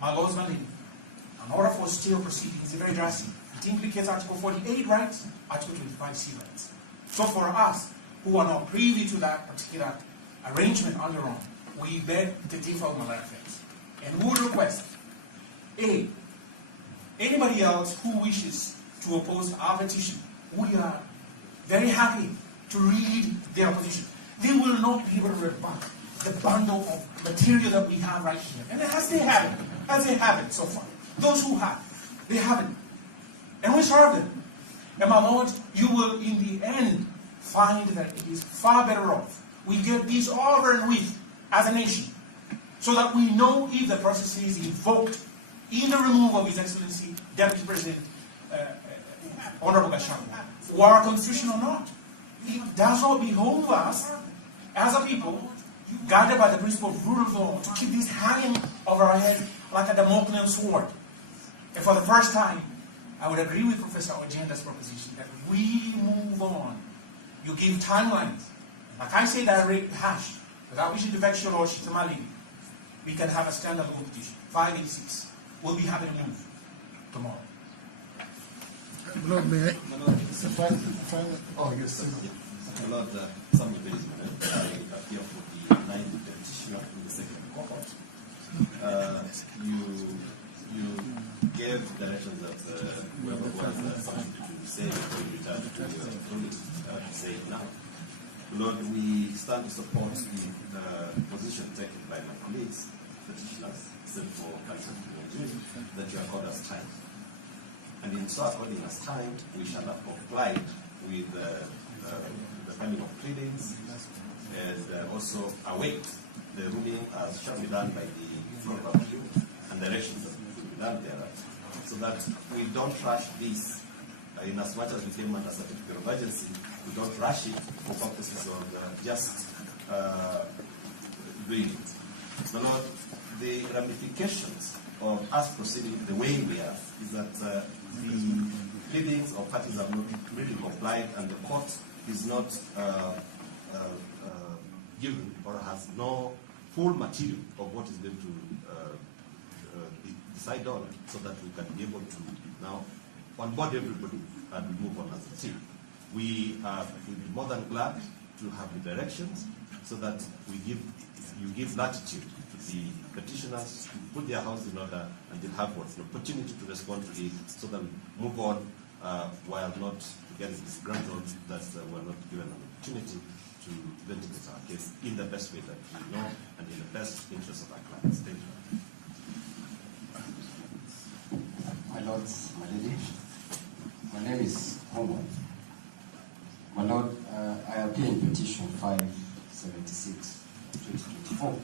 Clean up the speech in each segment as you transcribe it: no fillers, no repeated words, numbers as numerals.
my Lord's my lady, an order for stay of proceedings is very drastic. It implicates Article 48 rights, Article 25C rights. So for us, who are not privy to that particular arrangement under on, we beg to default Malaya affairs. And we would request, A, anybody else who wishes to oppose our petition, we are very happy to read their opposition. They will not be able to rebut the bundle of material that we have right here. And as they have it so far. Those who have, they have it. And we serve them. And my Lord, you will in the end find that it is far better off. We get these over and with as a nation, so that we know if the process is invoked in the removal of His Excellency, Deputy President, Honorable Gachagua'S, or constitutional or not. It does not behoove us as a people, guided by the principle of rule of law, to keep this hanging over our head like a Damoclean sword. And for the first time, I would agree with Professor Odinga's proposition that we move on. You give timelines. Like I say, direct hash, without wishing to vex your lordship, we can have a standard competition. 586. We'll be happy to move tomorrow. Lord, may I? Oh, yes, sir. Lord, some of days, I appear for the 9th petitioner in the second cohort. You gave directions that whoever was something to say before you return to your ruling, say it now. Lord, we stand to support the position taken by my colleagues, petitioners, except for counsel that you have called us time. And in so according as time, we shall have complied with the coming of pleadings and also await the ruling as shall be done by the floor of appeal and directions that will be done thereafter, so that we don't rush this. In as much as we came under certificate of urgency, we don't rush it for purposes of just doing it. So Lord, the ramifications of us proceeding the way we are is that the pleadings of parties have not really complied, and the court is not given or has no full material of what is going to decide on, so that we can be able to now onboard everybody and move on as a team. We will be more than glad to have the directions, so that you give latitude to the petitioners to put their house in order, and they'll have an opportunity to respond to it, so that we move on while not getting disgruntled that we're not given an opportunity to vindicate our case in the best way that we know and in the best interest of our clients. Thank you. My lords, my lady, my name is Homo. My lord, I appear in petition 576 2024,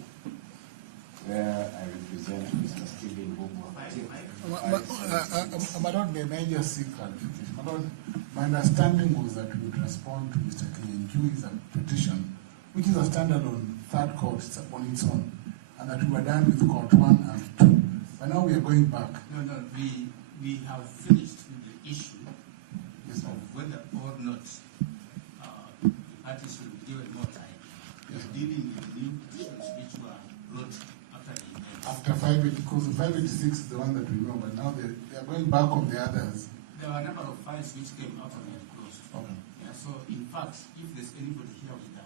where I represent Mr. Stephen Bobo. My lord, may I just seek clarification? My lord, my understanding was that we would respond to Mr. Kenyanjui's petition, which is a standalone third court on its own, and that we were done with court 1 and 2. But now we are going back. No, we have finished with the issue of whether or not the parties should be given more time. Yes. Dealing with new petitions which were brought after the event. After 586, because 586 is the one that we know, but now they are going back on the others. There were a number of files which came after we had closed. Okay. Yeah, so in fact, if there's anybody here with a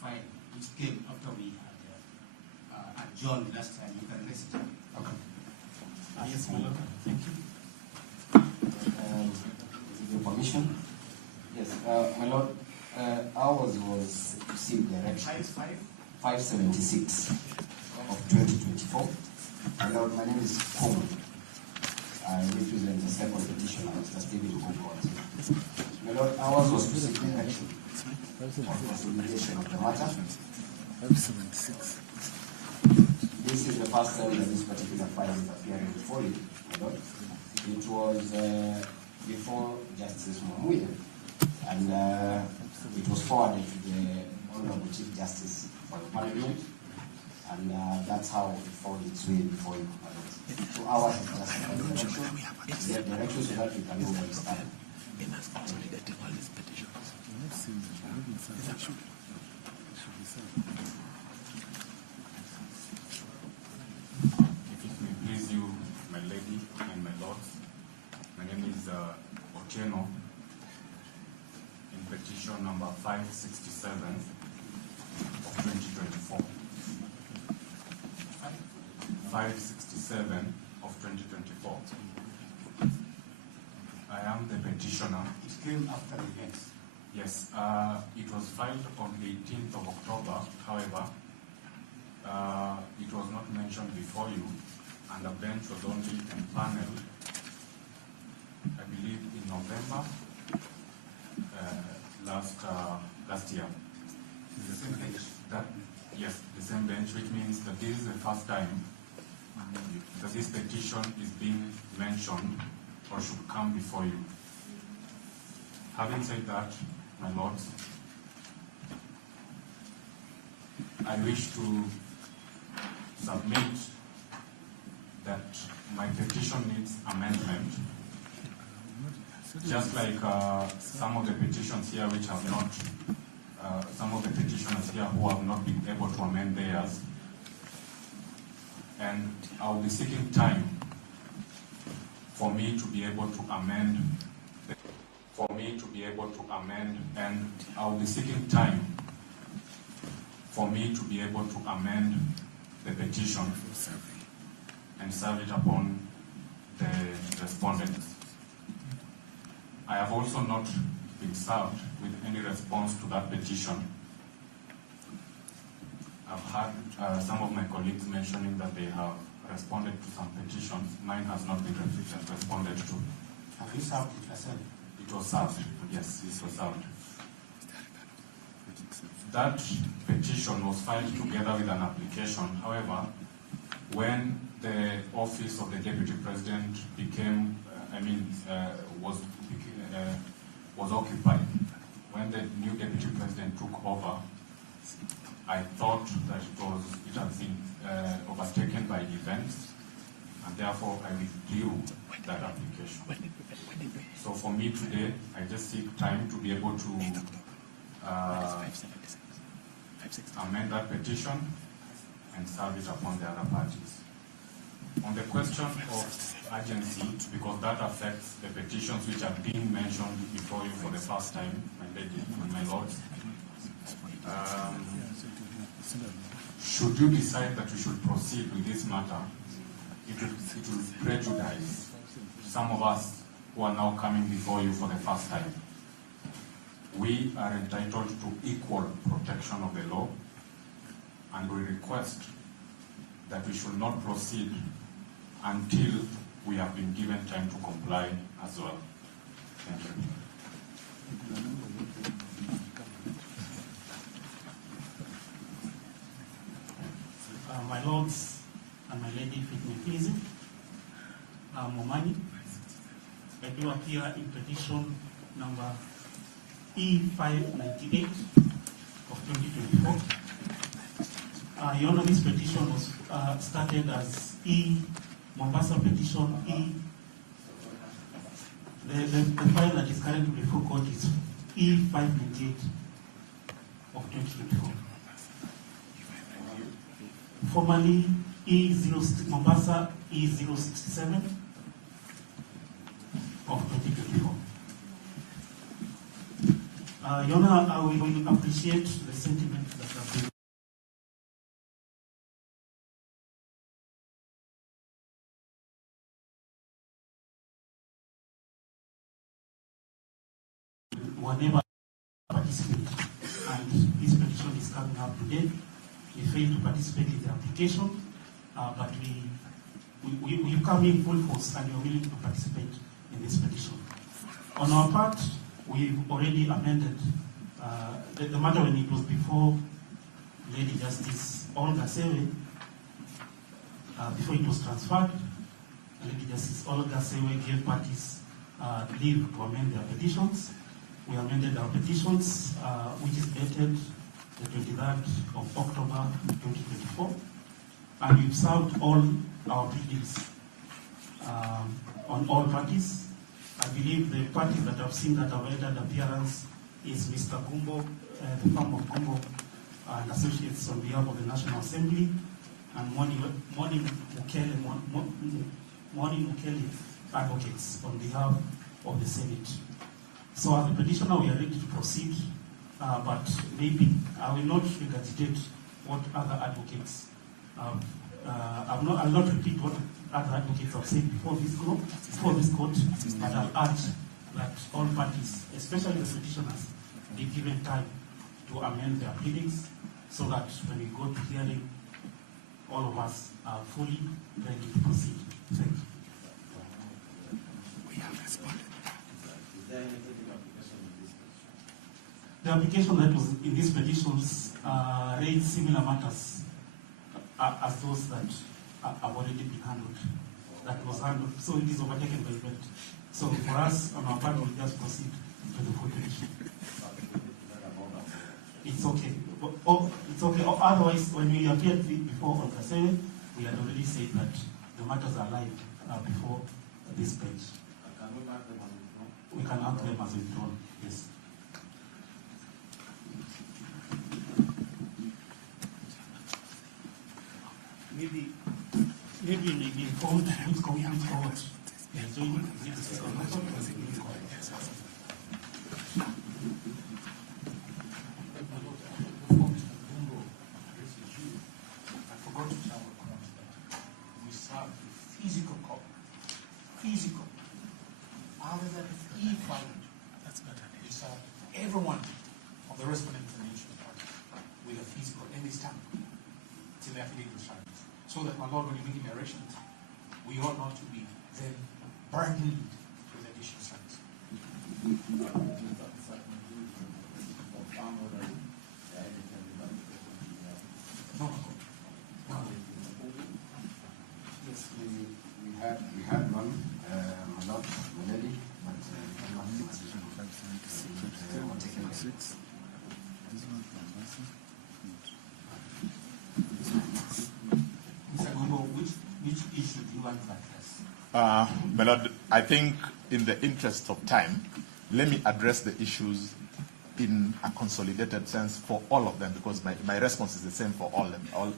file which came after we had adjourned last time, you can raise it. Okay. Yes, my lord. Thank you. With your permission? Yes, my lord, ours was received direction 576 of 2024. My lord, my name is Komo. I represent the second petitioner, Mr. Stephen Bobo. My lord, ours was received direction for consolidation of the matter. 576. This is the first time that this particular file is appearing before you, my lord. It was before Justice Mwamuye, and it was forwarded to the Honorable Chief Justice for the Parliament, and that's how it found its way before you, my lord. So ours is just a direction. We have direction so that we can know where we stand. Please, you Otieno in petition number 567 of 2024. 567 of 2024. I am the petitioner. It came after the event. Yes, it was filed on 18th of October. However, it was not mentioned before you, and the bench was only empaneled, I believe, in November last year. The same bench. Yes, the same bench, which means that this is the first time that this petition is being mentioned or should come before you. Having said that, my lords, I wish to submit that my petition needs amendment, just like some of the petitions here which have not, some of the petitioners here who have not been able to amend theirs. And I will be seeking time for me to be able to amend, and I will be seeking time for me to be able to amend the petition and serve it upon the respondents. I have also not been served with any response to that petition. I've had some of my colleagues mentioning that they have responded to some petitions. Mine has not been responded to. Have you served it yourself? It was served, yes, it was served. That petition was filed together with an application. However, when the office of the Deputy President became, was occupied, when the new Deputy President took over, I thought that it had been overtaken by events, and therefore I withdrew that application. So for me today, I just seek time to be able to amend that petition and serve it upon the other parties. On the question of urgency, because that affects the petitions which are being mentioned before you for the first time, my lady and my lords, should you decide that we should proceed with this matter, it will prejudice some of us who are now coming before you for the first time. We are entitled to equal protection of the law, and we request that we should not proceed until we have been given time to comply as well. Thank you. My lords and my lady, if it may please, Momani, I do appear in petition number E598 of 2024. Your Honor, this petition was started as Mombasa petition The file that is currently before court is E598 of 2024. Formerly Mombasa E067 of 2024. Your Honor, we will appreciate the sentiment that have been whenever participate, and this petition is coming up today. We failed to participate in the application, but we come in full force and we are willing to participate in this petition. On our part, we've already amended the matter when it was before Lady Justice Olga Sewe, before it was transferred. Lady Justice Olga Sewe gave parties leave to amend their petitions. We amended our petitions, which is dated the 23rd of October 2024, and we've served all our pleadings on all parties. I believe the parties that I've seen that have entered appearance is Mr. Gumbo, the firm of Gumbo and Associates on behalf of the National Assembly, and Moni Mukele Advocates on behalf of the Senate. So as a petitioner, we are ready to proceed, but maybe I will not regurgitate what other advocates I'll not repeat what other advocates have said before this court, but I'll urge that all parties, especially the petitioners, be given time to amend their pleadings so that when we go to hearing, all of us are fully ready to proceed. Thank you. We have responded. Is there any application in this petition? The application that was in these petitions raised similar matters as those that have already been handled. That was handled, so it is overtaken by event. So for us, on our part, we just proceed to the full petition. It's okay. It's okay. Otherwise, when we appeared before on the 7th, we had already said that the matters are live before this page. We can act them as withdrawn. Yes. Maybe you may be informed which court is doing this. I forgot to tell the court that we serve a physical copy. Physical. Other than e-filing, we serve everyone of the respondent information with a physical and a stamp till the affidavit is signed. So that, my Lord, when you make declarations, we ought not to be then burdened with additional signs. No. Yes, we had one, my Lord, already, but Mr. Gumbo, which issue do you want to address? My Lord, I think in the interest of time, let me address the issues in a consolidated sense for all of them, because my response is the same for all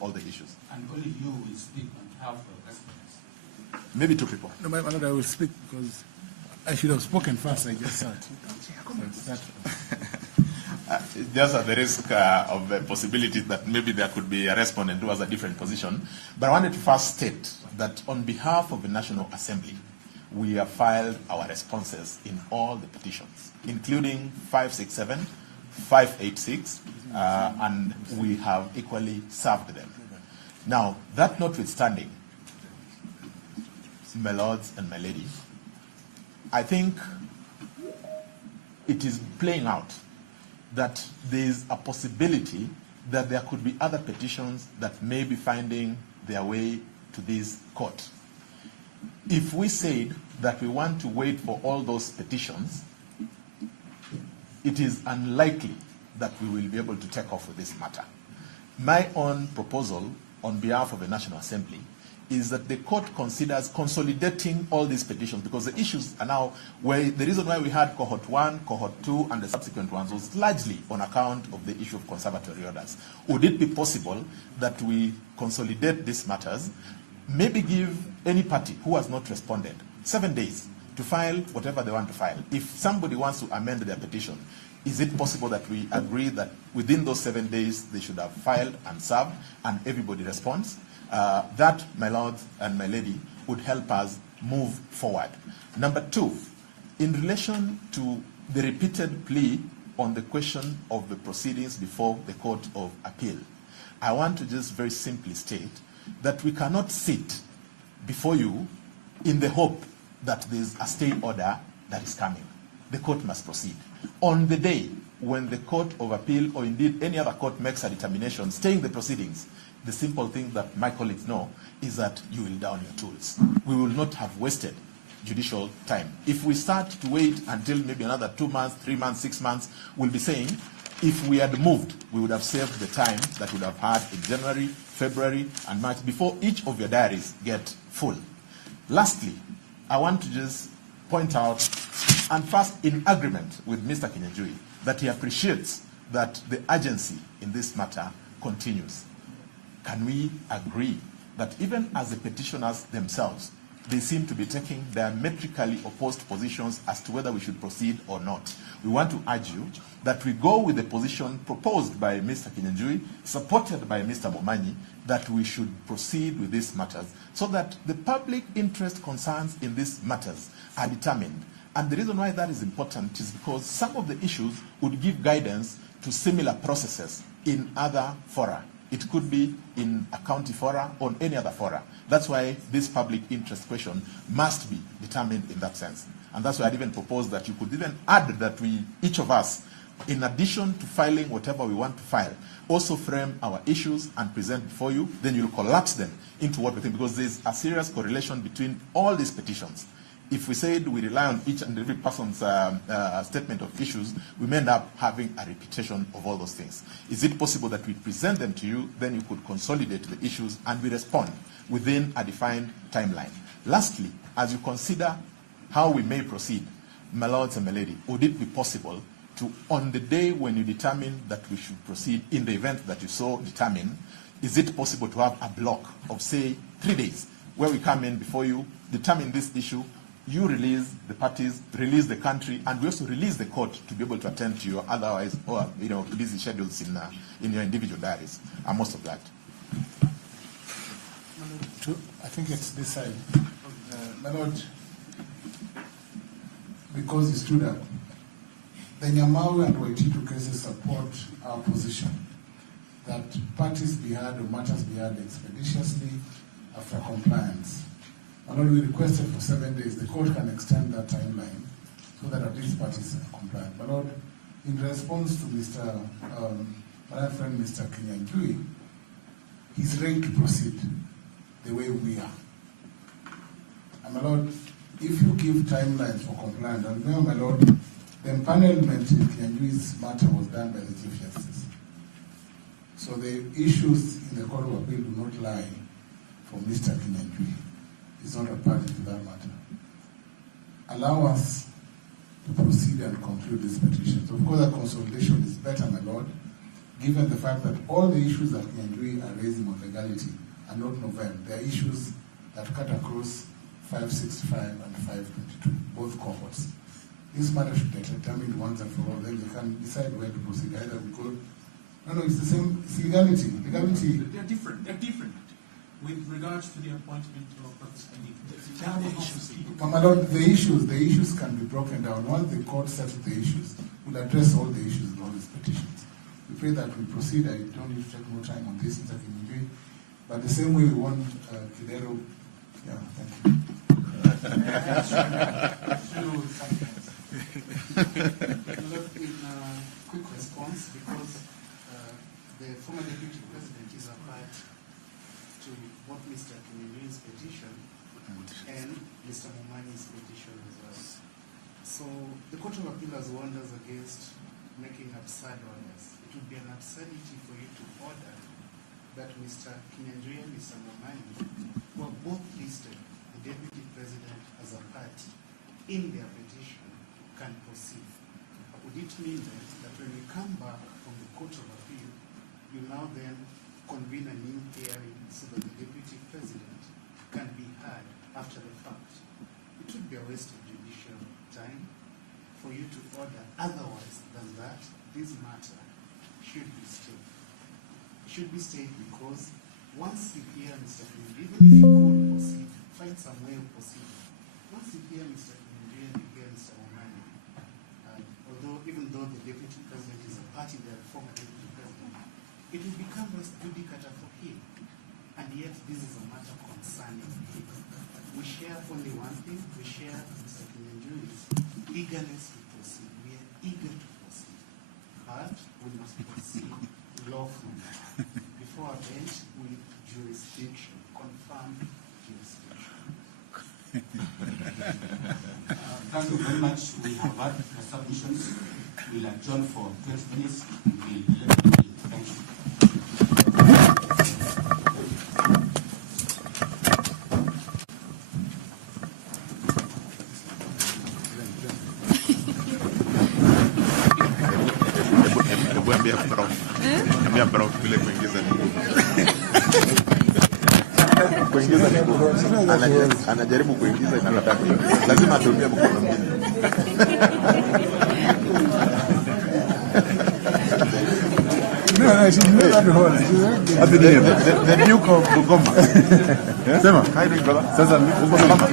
the issues. And only you will speak on behalf of the respondents. Maybe two people. No, my Lord, I will speak because I should have spoken first. I just said. There's at the risk of the possibility that maybe there could be a respondent who has a different position. But I wanted to first state that on behalf of the National Assembly, we have filed our responses in all the petitions, including 567, 586, and we have equally served them. Now, that notwithstanding, my lords and my ladies, I think it is playing out that there is a possibility that there could be other petitions that may be finding their way to this court. If we said that we want to wait for all those petitions, it is unlikely that we will be able to take off with this matter. My own proposal on behalf of the National Assembly is that the court considers consolidating all these petitions, because the issues are now where the reason why we had cohort 1, cohort 2, and the subsequent ones was largely on account of the issue of conservatory orders. Would it be possible that we consolidate these matters, maybe give any party who has not responded 7 days to file whatever they want to file? If somebody wants to amend their petition, is it possible that we agree that within those 7 days they should have filed and served and everybody responds? That, my lord and my lady, would help us move forward. Number two, in relation to the repeated plea on the question of the proceedings before the Court of Appeal, I want to just very simply state that we cannot sit before you in the hope that there's a stay order that is coming. The court must proceed. On the day when the Court of Appeal, or indeed any other court, makes a determination staying the proceedings, the simple thing that my colleagues know is that you will down your tools. We will not have wasted judicial time. If we start to wait until maybe another 2 months, 3 months, 6 months, we'll be saying, if we had moved, we would have saved the time that we would have had in January, February, and March before each of your diaries get full. Lastly, I want to just point out, and first in agreement with Mr. Kinyanjui, that he appreciates that the urgency in this matter continues. Can we agree that even as the petitioners themselves, they seem to be taking diametrically opposed positions as to whether we should proceed or not. We want to urge you that we go with the position proposed by Mr. Kinyanjui, supported by Mr. Momanyi, that we should proceed with these matters so that the public interest concerns in these matters are determined. And the reason why that is important is because some of the issues would give guidance to similar processes in other fora. It could be in a county fora or any other fora. That's why this public interest question must be determined in that sense. And that's why I'd even proposed that you could even add that we, each of us, in addition to filing whatever we want to file, also frame our issues and present before you. Then you'll collapse them into what we think, because there's a serious correlation between all these petitions. If we said we rely on each and every person's statement of issues, we may end up having a repetition of all those things. Is it possible that we present them to you, then you could consolidate the issues and we respond within a defined timeline? Lastly, as you consider how we may proceed, my lords and my lady, would it be possible to, on the day when you determine that we should proceed, in the event that you so determine, is it possible to have a block of, say, 3 days, where we come in before you, determine this issue, you release the parties, release the country, and we also release the court to be able to attend to your otherwise, or busy schedules in your individual diaries, and most of that. I think it's this side. My Lord, because you stood up, the Nyamawi and Waititu cases support our position that parties be heard or matters be heard expeditiously after compliance. My Lord, we requested for 7 days. The court can extend that timeline so that at least parties are compliant. My Lord, in response to my friend Mr. Kinyanjui, he's ready to proceed the way we are. And my Lord, if you give timelines for compliance, and remember, my Lord, the empanelment in Kinyanjui's matter was done by the Chief Justice. So the issues in the Court of Appeal do not lie for Mr. Kinyanjui. He's not a party to that matter. Allow us to proceed and conclude this petition. So of course, that consolidation is better, my Lord, given the fact that all the issues that Kinyanjui are raising on legality are not novel. They are issues that cut across 565 and 522, both cohorts. This matter should be determined once and for all, then they can decide where to proceed. Either we go, no, it's the same, it's legality. They're different. With regards to the appointment of my Lord, the issues can be broken down. Once the court settles the issues, we'll address all the issues in all these petitions. We pray that we proceed. I don't need to take more time on this, Mr. Kinyanjui. But the same way we want Kidero. Yeah, thank you. Quick response, because the former deputy president is apart to both Mr. Kinyanjui's petition and Mr. Momanyi's petition as well. So the Court of Appeal has warned us against making absurd orders. It would be an absurdity for you to order that Mr. Kinyanjui and Mr. Momanyi, who are both listed, the deputy president as a party, in their petition, can proceed. Would it mean that when we come back from the Court of Appeal, you now then convene a new hearing so that the deputy president can be heard after the fact? It would be a waste of judicial time for you to order otherwise than that. This matter should be stayed. It should be stayed because once you hear Mr. Kinyanjui, even if you could proceed, find some way of proceeding. Once you hear Mr. Kinyanjui and you hear Mr. Momanyi, even though the deputy president is a party, the former deputy president, it will become res judicata for him. And yet this is a matter concerning him. We share only one thing. We share Mr. Kinyanjui's eagerness to proceed. We are eager to proceed. But we must proceed lawfully before our bench with jurisdiction, confirmed jurisdiction. Thank you very much. We have had the submissions. We'll adjourn for 20 minutes. Thank you. Voy kuingiza mikono. Anajaribu kuingiza karatasi. Lazima atumie mkono mwingine. No, she's not at home. The Duke of Bugoma. Sema, hi brother. Sasa uko salama?